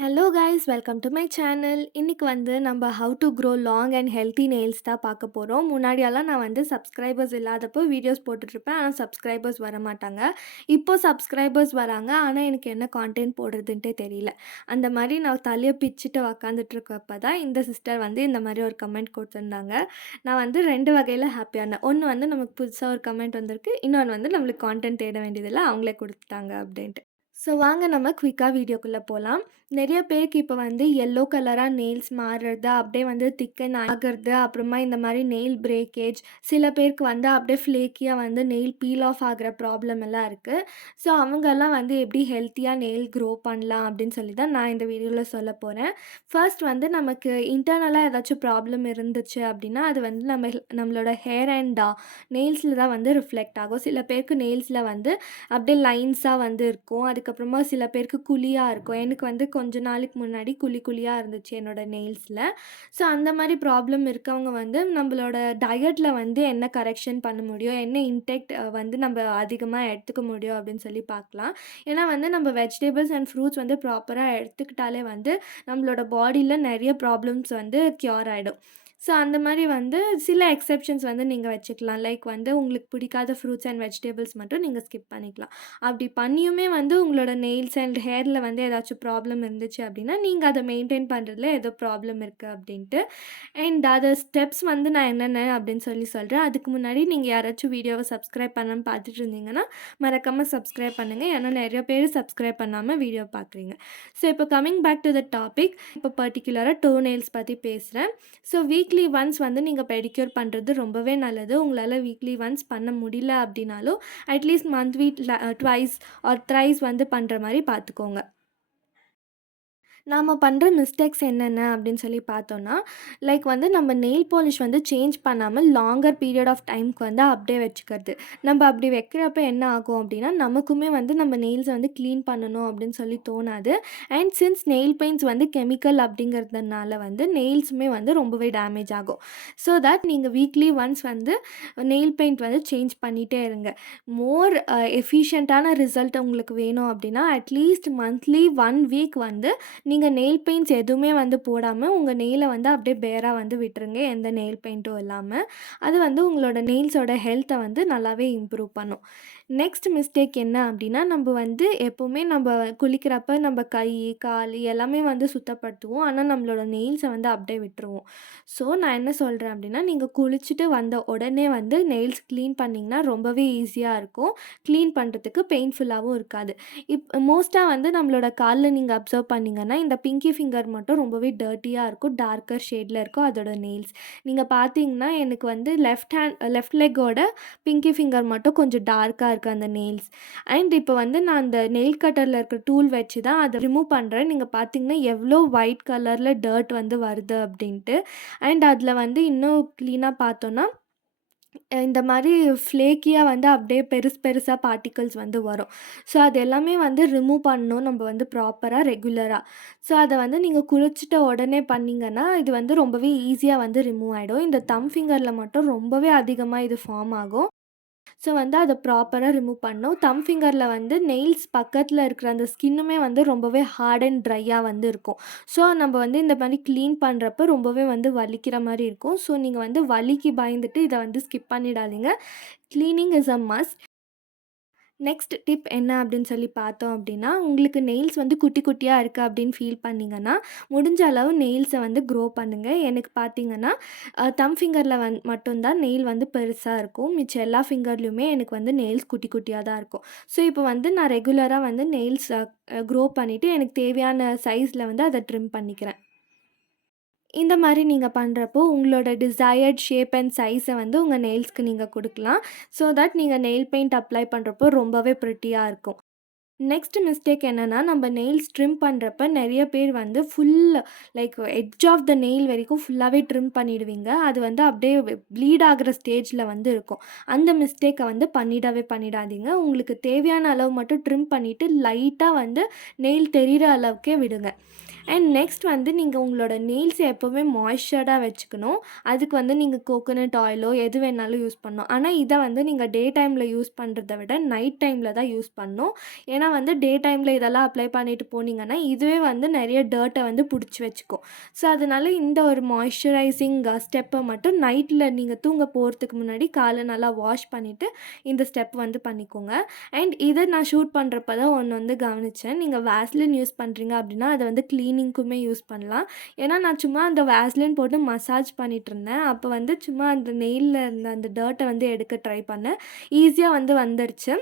Hello guys, welcome to my channel. இன்னைக்கு வந்து நம்ம how to grow long and healthy nails தான் பார்க்க போகிறோம். முன்னாடியெல்லாம் நான் வந்து சப்ஸ்கிரைபர்ஸ் இல்லாதப்போ வீடியோஸ் போட்டுட்ருப்பேன். ஆனால் சப்ஸ்கிரைபர்ஸ் வரமாட்டாங்க. இப்போ சப்ஸ்கிரைபர்ஸ் வராங்க. ஆனால் எனக்கு என்ன கான்டென்ட் போடுறதுன்ட்டே தெரியல. அந்த மாதிரி நான் தலையை பிச்சுட்டு உக்காந்துட்ருக்கப்ப தான் இந்த சிஸ்டர் வந்து இந்த மாதிரி ஒரு கமெண்ட் கொடுத்துருந்தாங்க. நான் வந்து 2 வகையில் ஹாப்பியானேன். ஒன்று வந்து நமக்கு புதுசாக ஒரு கமெண்ட் வந்திருக்கு. இன்னொன்று வந்து நம்மளுக்கு கான்டென்ட் தேட வேண்டியதில்லை, அவங்களே கொடுத்துட்டாங்க அப்படின்ட்டு. ஸோ வாங்க நம்ம குயிக்காக வீடியோக்குள்ளே போகலாம். நிறைய பேருக்கு இப்போ வந்து எல்லோ கலராக நெயில்ஸ் மாறுறது, அப்படியே வந்து திக்கன் ஆகிறது, அப்புறமா இந்த மாதிரி நெயில் பிரேக்கேஜ், சில பேருக்கு வந்து அப்படியே ஃப்ளேக்கியாக வந்து நெயில் பீல் ஆஃப் ஆகிற ப்ராப்ளம் எல்லாம் இருக்குது. ஸோ அவங்கெல்லாம் வந்து எப்படி ஹெல்த்தியாக நெயில் க்ரோ பண்ணலாம் அப்படின்னு சொல்லி தான் நான் இந்த வீடியோவில் சொல்ல போகிறேன். ஃபர்ஸ்ட் வந்து நமக்கு இன்டர்னலாக ஏதாச்சும் ப்ராப்ளம் இருந்துச்சு அப்படின்னா அது வந்து நம்மளோட ஹேர் அண்ட் நெயில்ஸில் தான் வந்து ரிஃப்ளெக்ட் ஆகும். சில பேருக்கு நெயில்ஸில் வந்து அப்படியே லைன்ஸாக வந்து இருக்கும். அதுக்கப்புறமா சில பேருக்கு குழியாக இருக்கும். எனக்கு வந்து கொஞ்ச நாளைக்கு முன்னாடி குழியாக இருந்துச்சு என்னோடய நெயில்ஸில். ஸோ அந்த மாதிரி ப்ராப்ளம் இருக்கவங்க வந்து நம்மளோட டயட்டில் வந்து என்ன கரெக்ஷன் பண்ண முடியும், என்ன இன்டெக்ட் வந்து நம்ம அதிகமாக எடுத்துக்க முடியும் அப்படின்னு சொல்லி பார்க்கலாம். ஏன்னா வந்து நம்ம வெஜிடபிள்ஸ் அண்ட் ஃப்ரூட்ஸ் வந்து ப்ராப்பராக எடுத்துக்கிட்டாலே வந்து நம்மளோட பாடியில் நிறைய ப்ராப்ளம்ஸ் வந்து க்யூர் ஆகிடும். ஸோ அந்த மாதிரி வந்து சில எக்ஸெப்ஷன்ஸ் வந்து நீங்கள் வச்சுக்கலாம். லைக் வந்து உங்களுக்கு பிடிக்காத ஃப்ரூட்ஸ் அண்ட் வெஜிடபிள்ஸ் மட்டும் நீங்கள் ஸ்கிப் பண்ணிக்கலாம். அப்படி பண்ணியுமே வந்து உங்களோட நெயில்ஸ் அண்ட் ஹேரில் வந்து ஏதாச்சும் ப்ராப்ளம் இருந்துச்சு அப்படின்னா நீங்கள் அதை மெயின்டைன் பண்ணுறதுல ஏதோ ப்ராப்ளம் இருக்குது அப்படின்ட்டு. அண்ட் அது ஸ்டெப்ஸ் வந்து நான் என்னென்ன அப்படின்னு சொல்கிறேன். அதுக்கு முன்னாடி நீங்கள் யாராச்சும் வீடியோவை சப்ஸ்கிரைப் பண்ணாமல் பார்த்துட்டு இருந்தீங்கன்னா மறக்காமல் சப்ஸ்கிரைப் பண்ணுங்கள். ஏன்னா நிறைய பேர் சப்ஸ்கிரைப் பண்ணாமல் வீடியோ பார்க்குறீங்க. ஸோ இப்போ coming back to the topic, இப்போ பர்டிகுலராக டோ நெயில்ஸ் பற்றி பேசுகிறேன். ஸோ வீக்லி ஒன்ஸ் வந்து நீங்கள் பெடிக்யூர் பண்ணுறது ரொம்பவே நல்லது. உங்களால் வீக்லி ஒன்ஸ் பண்ண முடியல அப்படின்னாலும் at least monthly twice or thrice வந்து பண்ணுற மாதிரி பார்த்துக்கோங்க. நாம் பண்ணுற மிஸ்டேக்ஸ் என்னென்ன அப்படின்னு சொல்லி பார்த்தோன்னா, லைக் வந்து நம்ம நெயில் பாலிஷ் வந்து சேஞ்ச் பண்ணாமல் லாங்கர் பீரியட் ஆஃப் டைம்க்கு வந்து அப்படியே வச்சுக்கிறது. நம்ம அப்படி வைக்கிறப்ப என்ன ஆகும் அப்படின்னா, நமக்குமே வந்து நம்ம நெயில்ஸை வந்து க்ளீன் பண்ணணும் அப்படின்னு சொல்லி தோணாது. அண்ட் சின்ஸ் நெயில் பெயிண்ட்ஸ் வந்து கெமிக்கல் அப்படிங்கிறதுனால வந்து நெயில்ஸுமே வந்து ரொம்பவே டேமேஜ் ஆகும். ஸோ தட் நீங்கள் வீக்லி ஒன்ஸ் வந்து நெயில் பெயிண்ட் வந்து சேஞ்ச் பண்ணிகிட்டே இருங்க. மோர் எஃபிஷியண்ட்டான ரிசல்ட் உங்களுக்கு வேணும் அப்படின்னா அட்லீஸ்ட் மந்த்லி 1 வீக் வந்து நீங்கள் நெயில் பெயிண்ட்ஸ் எதுவுமே வந்து போடாமல் உங்கள் நெயிலை வந்து அப்படியே பேராக வந்து விட்டுருங்க, எந்த நெயில் பெயிண்ட்டும் இல்லாமல். அது வந்து உங்களோட நெயில்ஸோட ஹெல்த்தை வந்து நல்லாவே இம்ப்ரூவ் பண்ணும். நெக்ஸ்ட் மிஸ்டேக் என்ன அப்படின்னா, நம்ம வந்து எப்போவுமே நம்ம குளிக்கிறப்ப நம்ம கை, கால் எல்லாமே வந்து சுத்தப்படுத்துவோம். ஆனால் நம்மளோட நெயில்ஸை வந்து அப்படியே விட்டுருவோம். ஸோ நான் என்ன சொல்கிறேன் அப்படின்னா, நீங்கள் குளிச்சுட்டு வந்த உடனே வந்து நெயில்ஸ் க்ளீன் பண்ணிங்கன்னா ரொம்பவே ஈஸியாக இருக்கும். க்ளீன் பண்ணுறதுக்கு பெயின்ஃபுல்லாகவும் இருக்காது. மோஸ்ட்டாக வந்து நம்மளோட காலில் நீங்கள் அப்சர்வ் பண்ணிங்கன்னா இந்த பிங்கி ஃபிங்கர் மட்டும் ரொம்பவே டர்ட்டியாக இருக்கும், டார்க்கர் ஷேடில் இருக்கும் அதோட நெயில்ஸ். நீங்கள் பார்த்தீங்கன்னா எனக்கு வந்து லெஃப்ட் லெக்கோட பிங்கி ஃபிங்கர் மட்டும் கொஞ்சம் டார்க்காக இருக்குது அந்த நெயில்ஸ். அண்ட் இப்போ வந்து நான் அந்த நெயில் கட்டரில் இருக்கிற டூல் வச்சு தான் அதை ரிமூவ் பண்ணுறேன். நீங்கள் பார்த்தீங்கன்னா எவ்வளோ ஒயிட் கலரில் டர்ட் வந்து வருது அப்படின்ட்டு. அண்ட் அதில் வந்து இன்னும் க்ளீனாக பார்த்தோன்னா இந்த மாதிரி ஃப்ளேக்கியாக வந்து அப்படியே பெருசாக பார்ட்டிகல்ஸ் வந்து வரும். ஸோ அது எல்லாமே வந்து ரிமூவ் பண்ணணும் நம்ம வந்து ப்ராப்பராக ரெகுலராக. ஸோ அதை வந்து நீங்கள் குளிச்சுட்ட உடனே பண்ணிங்கன்னா இது வந்து ரொம்பவே ஈஸியாக வந்து ரிமூவ் ஆகிடும். இந்த தம் ஃபிங்கரில் மட்டும் ரொம்பவே அதிகமாக இது ஃபார்ம் ஆகும். ஸோ வந்து அதை ப்ராப்பராக ரிமூவ் பண்ணணும். தம் ஃபிங்கரில் வந்து நெயில்ஸ் பக்கத்தில் இருக்கிற அந்த ஸ்கின்னுமே வந்து ரொம்பவே ஹார்ட் அண்ட் ட்ரையாக வந்து இருக்கும். ஸோ நம்ம வந்து இந்த மாதிரி க்ளீன் பண்ணுறப்ப ரொம்பவே வந்து வலிக்கிற மாதிரி இருக்கும். ஸோ நீங்கள் வந்து வலிக்கு பயந்துட்டு இதை வந்து ஸ்கிப் பண்ணிடாதீங்க. Cleaning is a must. Next tip என்ன அப்படின்னு சொல்லி பார்த்தோம் அப்படின்னா, உங்களுக்கு நெயில்ஸ் வந்து குட்டி குட்டியாக இருக்குது அப்படின்னு ஃபீல் பண்ணிங்கன்னா, முடிஞ்ச அளவு நெயில்ஸை வந்து க்ரோ பண்ணுங்கள். எனக்கு பார்த்தீங்கன்னா தம் ஃபிங்கரில் மட்டும் தான் நெயில் வந்து பெருசாக இருக்கும். மிச்சம் எல்லா ஃபிங்கர்லேயுமே எனக்கு வந்து நெயில்ஸ் குட்டி குட்டியாக தான் இருக்கும். ஸோ இப்போ வந்து நான் ரெகுலராக வந்து நெயில்ஸ் க்ரோ பண்ணிவிட்டு எனக்கு தேவையான சைஸில் வந்து அதை ட்ரிம் பண்ணிக்கிறேன். இந்த மாதிரி நீங்கள் பண்ணுறப்போ உங்களோட டிசையர்ட் ஷேப் அண்ட் சைஸை வந்து உங்கள் நெயில்ஸ்க்கு நீங்கள் கொடுக்கலாம். ஸோ தட் நீங்கள் நெயில் பெயிண்ட் அப்ளை பண்ணுறப்போ ரொம்பவே ப்ரிட்டியாக இருக்கும். நெக்ஸ்ட் மிஸ்டேக் என்னென்னா, நம்ம நெயில்ஸ் ட்ரிம் பண்ணுறப்ப நிறைய பேர் வந்து like edge of the nail வரைக்கும் ஃபுல்லாகவே ட்ரிம் பண்ணிடுவீங்க. அது வந்து அப்படியே ப்ளீட் ஆகிற ஸ்டேஜில் வந்து இருக்கும். அந்த மிஸ்டேக்கை வந்து பண்ணிடாதீங்க. உங்களுக்கு தேவையான அளவு மட்டும் ட்ரிம் பண்ணிவிட்டு லைட்டாக வந்து நெயில் தெரிகிற அளவுக்கே விடுங்க. அண்ட் நெக்ஸ்ட் வந்து நீங்கள் உங்களோட நெயில்ஸை எப்போவுமே மாய்ஸ்சர்டாக வச்சுக்கணும். அதுக்கு வந்து நீங்கள் கோகோனட் ஆயிலோ எது வேணாலும் யூஸ் பண்ணணும். ஆனால் இதை வந்து நீங்கள் டே டைமில் யூஸ் பண்ணுறத விட நைட் டைமில் தான் யூஸ் பண்ணணும். ஏன்னா ஏன்னா வந்து டே டைமில் இதெல்லாம் அப்ளை பண்ணிட்டு போனீங்கன்னா, இதுவே வந்து நெறைய டர்ட்டை வந்து புடிச்சு வச்சுக்கும். ஸோ, அதனால இந்த ஒரு மாய்ஸ்சரைசிங் ஸ்டெப்பை மட்டும் நைட்டில் நீங்கள் தூங்க போகிறதுக்கு முன்னாடி காலை நல்லா வாஷ் பண்ணிவிட்டு இந்த ஸ்டெப் வந்து பண்ணிக்கோங்க. அண்ட் இதை நான் ஷூட் பண்ணுறப்ப தான் ஒன்று வந்து கவனிச்சேன். நீங்கள் வேஸ்லின் யூஸ் பண்ணுறீங்க அப்படின்னா, அதை வந்து கிளீனிங்க்குமே யூஸ் பண்ணலாம். ஏன்னா நான் சும்மா அந்த வேஸ்லின் போட்டு மசாஜ் பண்ணிட்டுருந்தேன். அப்போ வந்து சும்மா அந்த நெயில்ல இருந்த அந்த டர்ட்டை வந்து எடுக்க ட்ரை பண்ணேன். ஈஸியா வந்து வந்துருச்சு.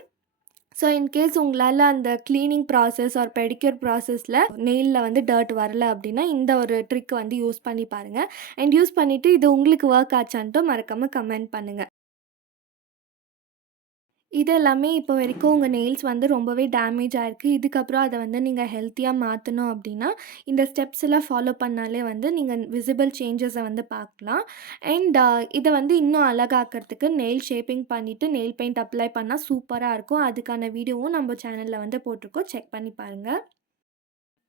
ஸோ இன்கேஸ் உங்களால் அந்த கிளீனிங் ப்ராசஸ் ஆர் பெடிக்யூர் ப்ராசஸில் நெயிலில் வந்து டர்ட் வரல அப்படின்னா, இந்த ஒரு ட்ரிக் வந்து யூஸ் பண்ணி பாருங்கள். அண்ட் யூஸ் பண்ணிவிட்டு இது உங்களுக்கு ஒர்க் ஆச்சான்ட்டு மறக்காமல் கமெண்ட் பண்ணுங்கள். இது எல்லாமே இப்போ வரைக்கும் உங்கள் நெயில்ஸ் வந்து ரொம்பவே டேமேஜ் ஆயிருக்கு. இதுக்கப்புறம் அத வந்து நீங்க ஹெல்த்தியா மாத்தணும் அப்டின்னா, இந்த ஸ்டெப்ஸ் எல்லாம் ஃபாலோ பண்ணாலே வந்து நீங்க விசிபிள் சேஞ்சஸ வந்து பார்க்கலாம். அண்ட் இத வந்து இன்னும் அழகாக்கறதுக்கு நெயில் ஷேப்பிங் பண்ணிட்டு, நெயில் பெயிண்ட் அப்ளை பண்ணா சூப்பரா இருக்கும். அதுக்கான வீடியோவும் நம்ம சேனல்ல வந்து போட்டிருக்கோம். செக் பண்ணி பாருங்க.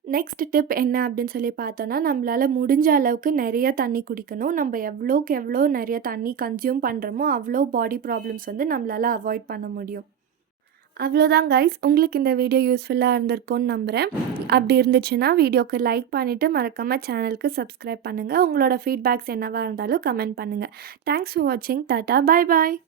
நெக்ஸ்ட் டிப் என்ன அப்படின்னு சொல்லி பார்த்தோன்னா, நம்மளால முடிஞ்ச அளவுக்கு நெறைய தண்ணி குடிக்கணும். நம்ம எவ்வளோக்கு எவ்வளோ நெறைய தண்ணி கன்சியூம் பண்ணுறோமோ, அவ்வளோ பாடி ப்ராப்ளம்ஸ் வந்து நம்மளால அவாய்ட் பண்ண முடியும். அவ்வளோதான் கைஸ். உங்களுக்கு இந்த வீடியோ யூஸ்ஃபுல்லா இருந்திருக்கும்னு நம்புறேன். அப்படி இருந்துச்சுன்னா, வீடியோக்கு லைக் பண்ணிவிட்டு மறக்காம சேனலுக்கு சப்ஸ்கிரைப் பண்ணுங்க. உங்களோட ஃபீட்பேக்ஸ் என்னவா இருந்தாலும் கமெண்ட் பண்ணுங்க. தேங்க்ஸ் ஃபார் வாட்சிங். டாட்டா. பாய் பாய்.